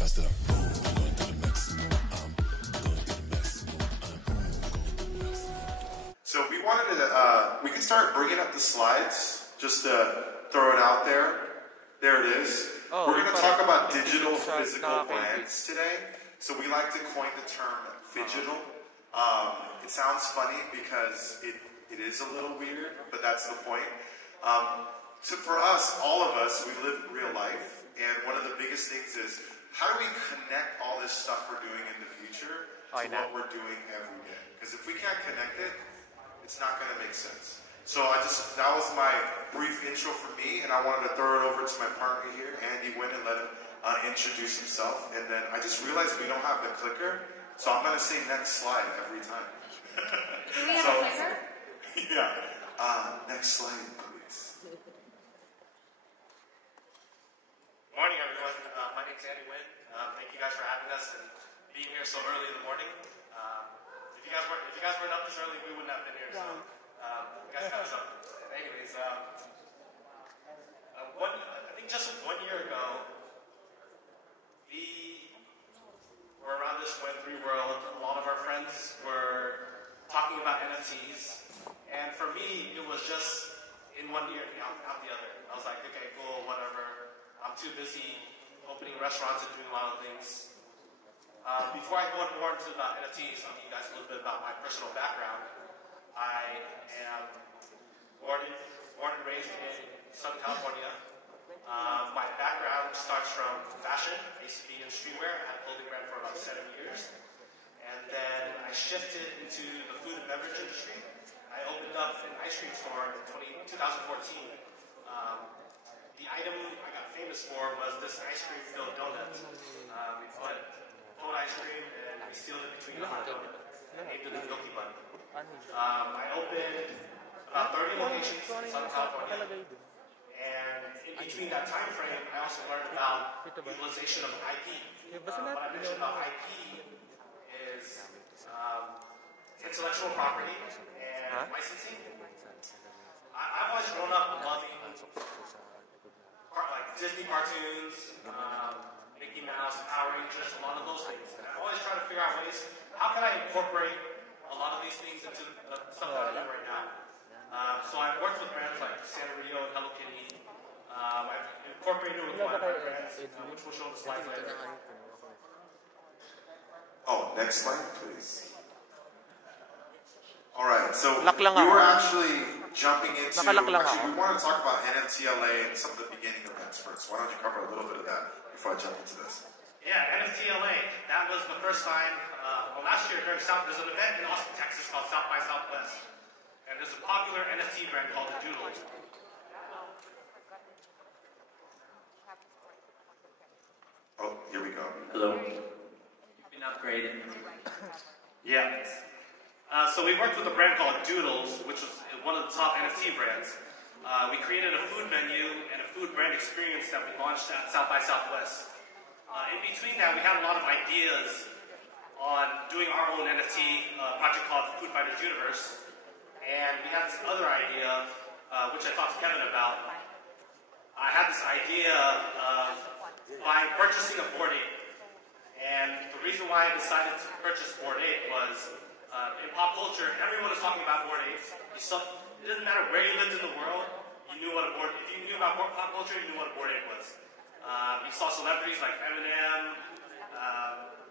faster. Boom, I'm going to the maximum. I'm going to the maximum. So we wanted to, we can start bringing up the slides, just to throw it out there. There it is. We're going to talk about digital physical brands today. So we like to coin the term phygital. It sounds funny because it is a little weird, but that's the point. So for us, all of us, we live real life, and one of the biggest things is how do we connect all this stuff we're doing in the future to what we're doing every day? Because if we can't connect it, it's not going to make sense. So that was my brief intro for me, and I wanted to throw it over to my partner here, Andy Wynn, and let him introduce himself. And then I just realized we don't have the clicker, so I'm going to say next slide every time. Do we have a clicker? Yeah. Next slide, please. Morning, everyone. My name's Andy Wynn. Thank you guys for having us and being here so early in the morning. If you guys weren't up this early, we wouldn't have been here. So, you guys got us up. Anyways, I think just 1 year ago, we were around this Web3 world. A lot of our friends were talking about NFTs, and for me, it was just in 1 year out the other. I was like, okay, cool, whatever. I'm too busy opening restaurants and doing a lot of things. Before I go more into about NFTs, I'll tell you guys a little bit about my personal background. I am born and raised in Southern California. My background starts from fashion. I used to be in streetwear. I had a clothing brand for about 7 years. And then I shifted into the food and beverage industry. I opened up an ice cream store in 2014. The item I got famous for was this ice cream filled donut. We put cold ice cream and we sealed it between the hot donut. I named it the Milky Bun. I opened about 30 locations in Southern California. And in between that time frame, I also learned about utilization of IP. What I mentioned about IP is intellectual property and licensing. I've always grown up loving like Disney cartoons, Mickey Mouse, Power Rangers, a lot of those things. And I always try to figure out ways, how can I incorporate a lot of these things into the stuff that I do right now? So I've worked with brands like Sanrio and Hello Kitty. I've incorporated with one of my brands, which we'll show the slides later. Oh, next slide, please. All right, so we were actually jumping into, we want to talk about NFTLA and some of the beginning events first. Why don't you cover a little bit of that before I jump into this? Yeah, NFTLA, that was the first time, last year there's an event in Austin, Texas called South by Southwest. And there's a popular NFT brand called the Doodles. Oh, here we go. Hello. You've been upgraded. Yeah. So we worked with a brand called Doodles, which was one of the top NFT brands. We created a food menu and a food brand experience that we launched at South by Southwest. In between that, we had a lot of ideas on doing our own NFT project called Food Fighters Universe. And we had this other idea, which I talked to Kevin about. I had this idea of purchasing a Bored Ape. And the reason why I decided to purchase Bored Ape was, in pop culture, everyone is talking about Bored Apes. It doesn't matter where you lived in the world, you knew what a Bored Ape, if you knew about pop culture, you knew what a Bored Ape was. You saw celebrities like Eminem,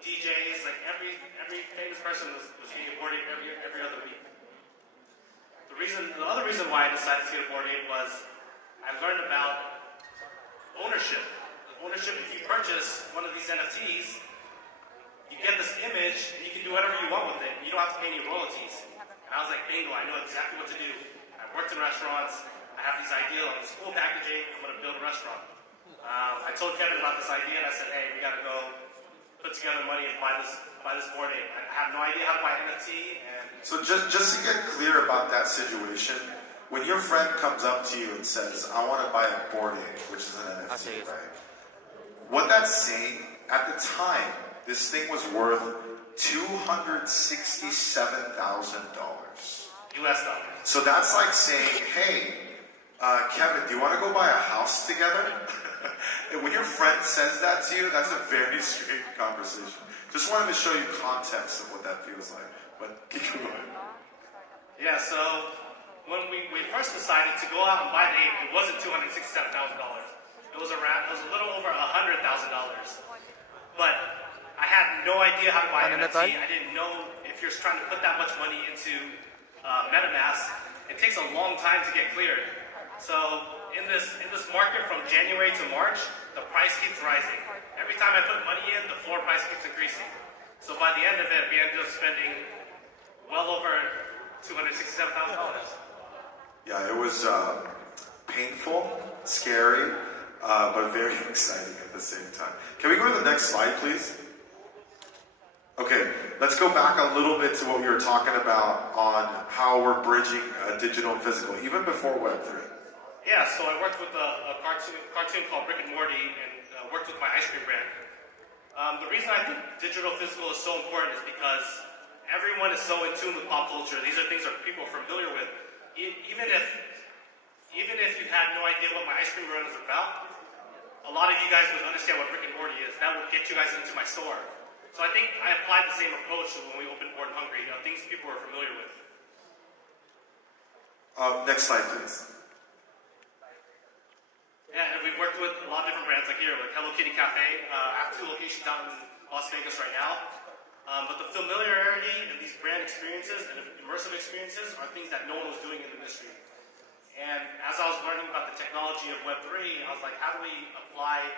DJs, like every famous person was getting a Bored Ape every other week. The other reason why I decided to get a Bored Ape was I learned about ownership. Ownership, if you purchase one of these NFTs, you get this image and you can do whatever you want with it. You don't have to pay any royalties. And I was like, bingo, I know exactly what to do. I worked in restaurants. I have these ideas on this cool packaging. I'm going to build a restaurant. I told Kevin about this idea and I said, hey, we got to go put together money and buy this Bored Ape. I have no idea how to buy NFT. So just to get clear about that situation, when your friend comes up to you and says, I want to buy a Bored Ape, which is an NFT, right? What that's saying, at the time, this thing was worth $267,000. US dollars. So that's like saying, hey, Kevin, do you want to go buy a house together? when your friend says that to you, that's a very strange conversation. Just wanted to show you context of what that feels like. But keep going. Yeah, so when we first decided to go out and buy the ape, it wasn't $267,000. It was a little over $100,000. But I had no idea how to buy an NFT. I didn't know if you're trying to put that much money into MetaMask, it takes a long time to get cleared. So in this market from January to March, the price keeps rising. Every time I put money in, the floor price keeps increasing. So by the end of it, we ended up spending well over $267,000. Yeah, it was painful, scary, but very exciting at the same time. Can we go to the next slide, please? Okay, let's go back a little bit to what we were talking about on how we're bridging digital and physical, even before Web3. Yeah, so I worked with a cartoon called Rick and Morty and worked with my ice cream brand. The reason I think digital physical is so important is because everyone is so in tune with pop culture. These are things that people are familiar with. Even if you had no idea what my ice cream run is about, a lot of you guys would understand what Rick and Morty is. That would get you guys into my store. So I think I applied the same approach when we opened Bored and Hungry, things people are familiar with. Next slide, please. Yeah, and we've worked with a lot of different brands like here, like Hello Kitty Cafe. I have 2 locations out in Las Vegas right now. But the familiarity and these brand experiences and immersive experiences are things that no one was doing in the industry. And as I was learning about the technology of Web3, I was like, how do we apply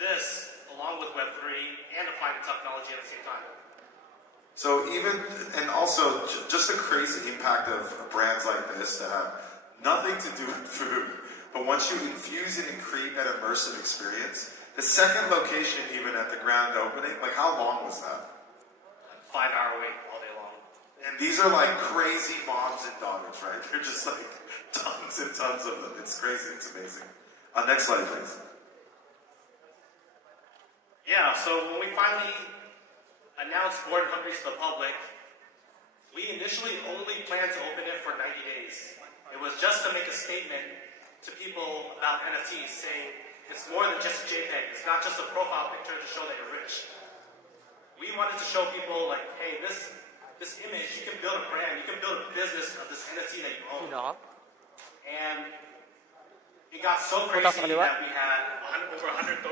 this along with Web3 and apply the technology at the same time? So and also just the crazy impact of brands like this that have nothing to do with food, but once you infuse it and create that immersive experience, the second location even at the grand opening, like how long was that? 5-hour wait all day long. And these are like crazy moms and daughters, right? They're just like tons and tons of them. It's crazy, it's amazing. Next slide, please. Yeah, so when we finally announced Bored and Hungry to the public, we initially only planned to open it for 90 days. It was just to make a statement to people about NFTs, saying it's more than just a JPEG. It's not just a profile picture to show that you're rich. We wanted to show people, like, hey, this image, you can build a brand, you can build a business of this NFT that you own. And it got so crazy that we had over 130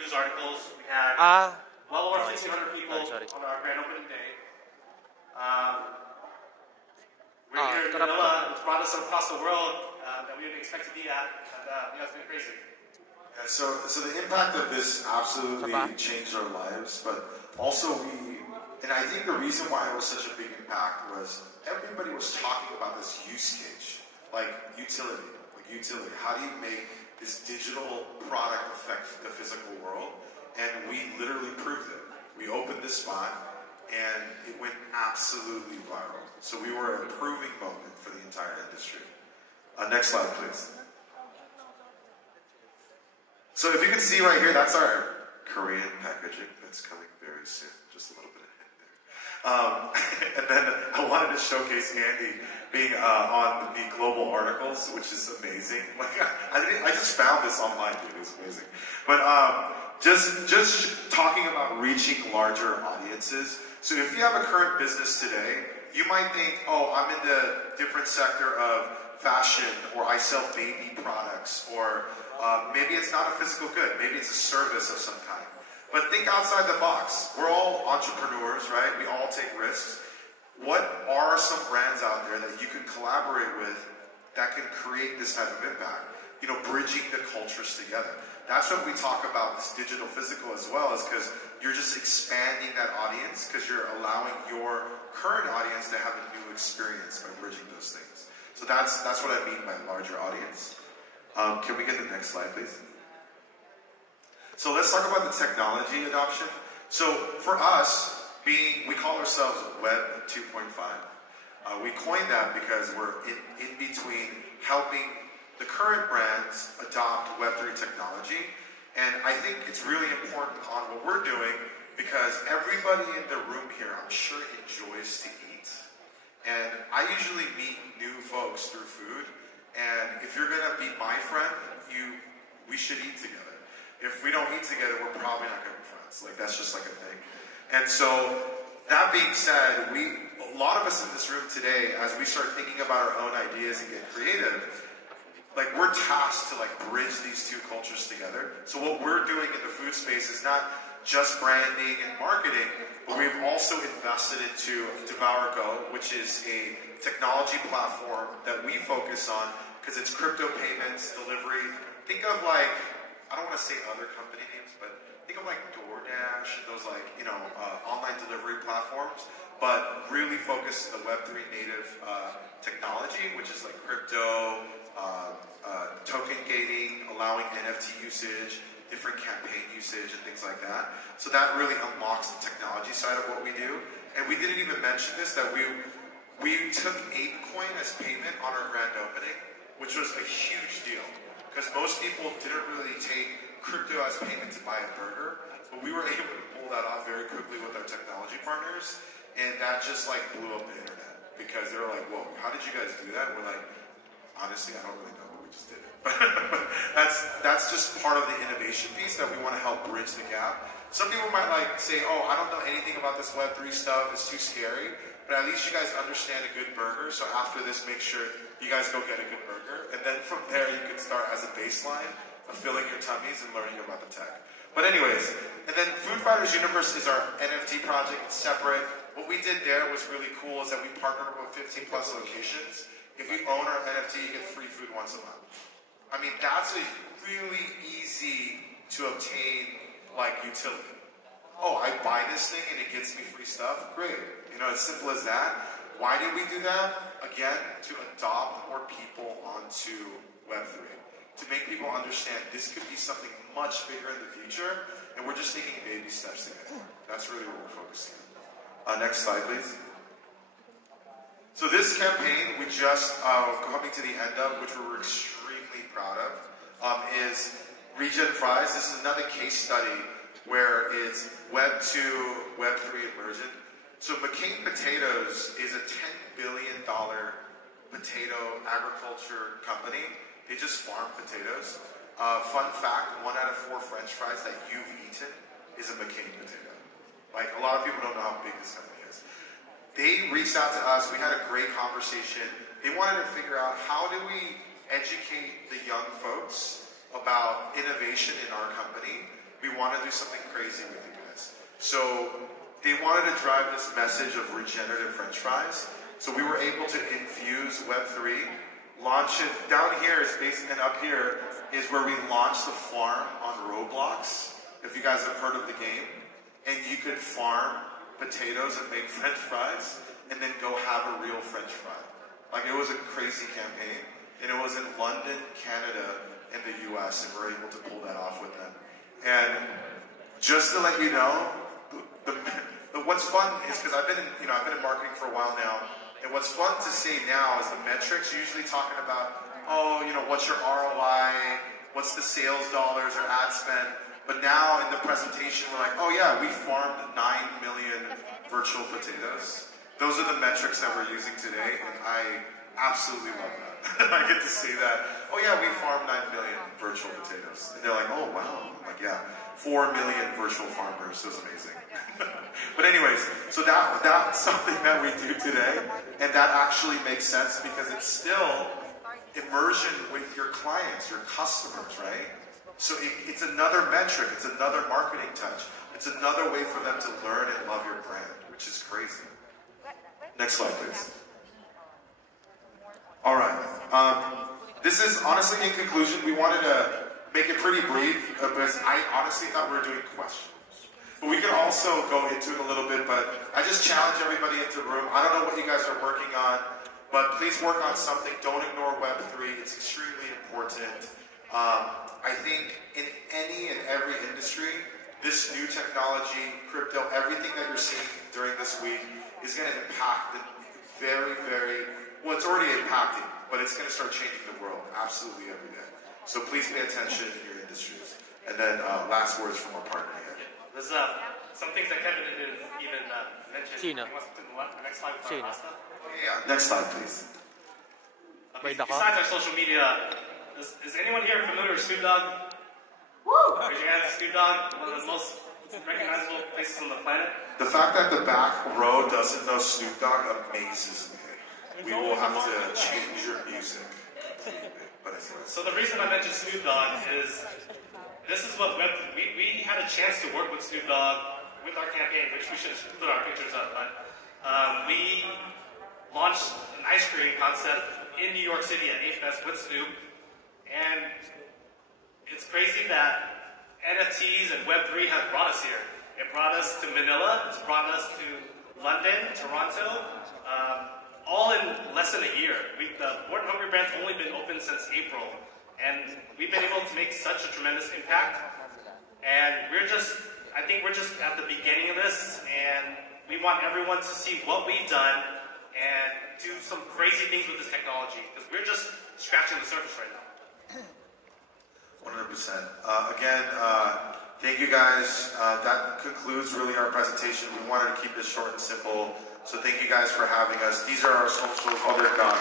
news articles. We had well over 1,500 people on our grand opening day. We're here in Manila. It's brought us across the world that we didn't expect to be at. And yeah, it's been crazy. Yeah, so the impact of this absolutely changed our lives, but also and I think the reason why it was such a big impact was everybody was talking about this use case, like utility. How do you make this digital product affect the physical world? And we literally proved it. We opened this spot, and it went absolutely viral. So we were a proving moment for the entire industry. Next slide, please. So if you can see right here, that's our Korean packaging. That's coming very soon. Just a little bit ahead there. And then I wanted to showcase Andy being on the global articles, which is amazing. Like I just found this online, dude. It's amazing. But just talking about reaching larger audiences. So if you have a current business today, you might think, oh, I'm in the different sector of fashion, or I sell baby products, or maybe it's not a physical good. Maybe it's a service of some kind. But think outside the box. We're all entrepreneurs, right? We all take risks. What are some brands out there that you can collaborate with that can create this type of impact? You know, bridging the cultures together. That's what we talk about this digital physical as well, is because you're just expanding that audience, because you're allowing your current audience to have a new experience by bridging those things. So that's what I mean by larger audience. Can we get the next slide, please? So let's talk about the technology adoption. So for us, we call ourselves Web 2.5. We coined that because we're in between helping the current brands adopt Web3 technology. And I think it's really important on what we're doing, because everybody in the room here, I'm sure, enjoys to eat. And I usually meet new folks through food. And if you're going to be my friend, we should eat together. If we we don't eat together, we're probably not going to be friends. Like, that's just like a thing. And so, that being said, a lot of us in this room today, as we start thinking about our own ideas and get creative, like, we're tasked to like bridge these two cultures together. So what we're doing in the food space is not just branding and marketing, but we've also invested into DevourGo, which is a technology platform that we focus on because it's crypto payments, delivery. Think of like, I don't want to say other company names, but think of like DoorDash, those like, online delivery platforms, but really focused on the Web3 native technology, which is like crypto, token gating, allowing NFT usage, different campaign usage, and things like that. So that really unlocks the technology side of what we do. And we didn't even mention this, that we took ApeCoin as payment on our grand opening, which was a huge deal. Because most people didn't really take crypto as payment to buy a burger, but we were able to pull that off very quickly with our technology partners, and that just like blew up the internet. Because they were like, whoa, how did you guys do that? We're like, honestly, I don't really know, but we just did it. that's just part of the innovation piece that we want to help bridge the gap. Some people might like say, oh, I don't know anything about this Web3 stuff, it's too scary, but at least you guys understand a good burger, so after this, make sure you guys go get a good burger, and then from there, you can start as a baseline of filling your tummies and learning about the tech. But anyways, and then Food Fighters Universe is our NFT project, it's separate. What we did there was really cool is that we partnered with 15 plus locations. If you own our NFT, you get free food once a month. I mean, that's a really easy to obtain, like, utility. Oh, I buy this thing and it gets me free stuff? Great. As simple as that. Why did we do that? Again, to adopt more people onto Web3. To make people understand this could be something much bigger in the future, and we're just taking baby steps to get there. That's really what we're focusing on. Next slide, please. So this campaign, we just coming to the end of, which we're extremely proud of, is Regen Fries. This is another case study where it's Web 2, Web 3 emergent. So McCain Potatoes is a $10 billion potato agriculture company. They just farm potatoes. Fun fact, 1 out of 4 French fries that you've eaten is a McCain potato. Like, a lot of people don't know how big this company is. They reached out to us. We had a great conversation. They wanted to figure out, how do we educate the young folks about innovation in our company? We want to do something crazy with you guys. So they wanted to drive this message of regenerative French fries. So we were able to infuse Web3, launch it. Down here is basically, and up here is where we launched the farm on Roblox, if you guys have heard of the game. And you could farm potatoes and make French fries, and then go have a real French fry. Like, it was a crazy campaign, and it was in London, Canada, and the US, and we're able to pull that off with them. And just to let you know, what's fun is, because I've been in marketing for a while now, and what's fun to say now is the metrics, usually talking about, what's your ROI, what's the sales dollars or ad spend. But now in the presentation, we're like, oh yeah, we farmed 9 million virtual potatoes. Those are the metrics that we're using today, and I absolutely love that. I get to see that. Oh yeah, we farmed 9 million virtual potatoes. And they're like, oh wow. I'm like, yeah, 4 million virtual farmers. That's amazing. But anyways, so that's something that we do today, and that actually makes sense because it's still immersion with your clients, your customers, right? So it's another metric, it's another marketing touch, it's another way for them to learn and love your brand, which is crazy. Next slide, please. All right. This is honestly, in conclusion, we wanted to make it pretty brief because I honestly thought we were doing questions. But we can also go into it a little bit, but I just challenge everybody into the room. I don't know what you guys are working on, but please work on something. Don't ignore Web3. It's extremely important. I think in any and every industry, this new technology, crypto, everything that you're seeing during this week is going to impact very, very, well, it's already impacting, but it's going to start changing the world absolutely every day. So please pay attention in your industries. And then last words from our partner here. There's some things that Kevin didn't even mention. Sino? Next slide. Sino? Yeah, next slide, please. Besides our social media, is anyone here familiar with Snoop Dogg? Woo! Raise your hands, Snoop Dogg, one of the most recognizable faces on the planet. The fact that the back row doesn't know Snoop Dogg amazes me. We will have to change your music. But anyway. So the reason I mentioned Snoop Dogg is this is what we had a chance to work with Snoop Dogg with our campaign, which we should put our pictures up. But we launched an ice cream concept in New York City at A-Fest with Snoop, and it's crazy that NFTs and Web3 have brought us here. It brought us to Manila, it's brought us to London, Toronto, all in less than a year. The Bored and Hungry brand's only been open since April, and we've been able to make such a tremendous impact. And I think we're just at the beginning of this, and we want everyone to see what we've done and do some crazy things with this technology, because we're just scratching the surface right now. 100%. Again, thank you guys. That concludes really our presentation. We wanted to keep this short and simple. So thank you guys for having us. These are our socials. Oh, they're gone.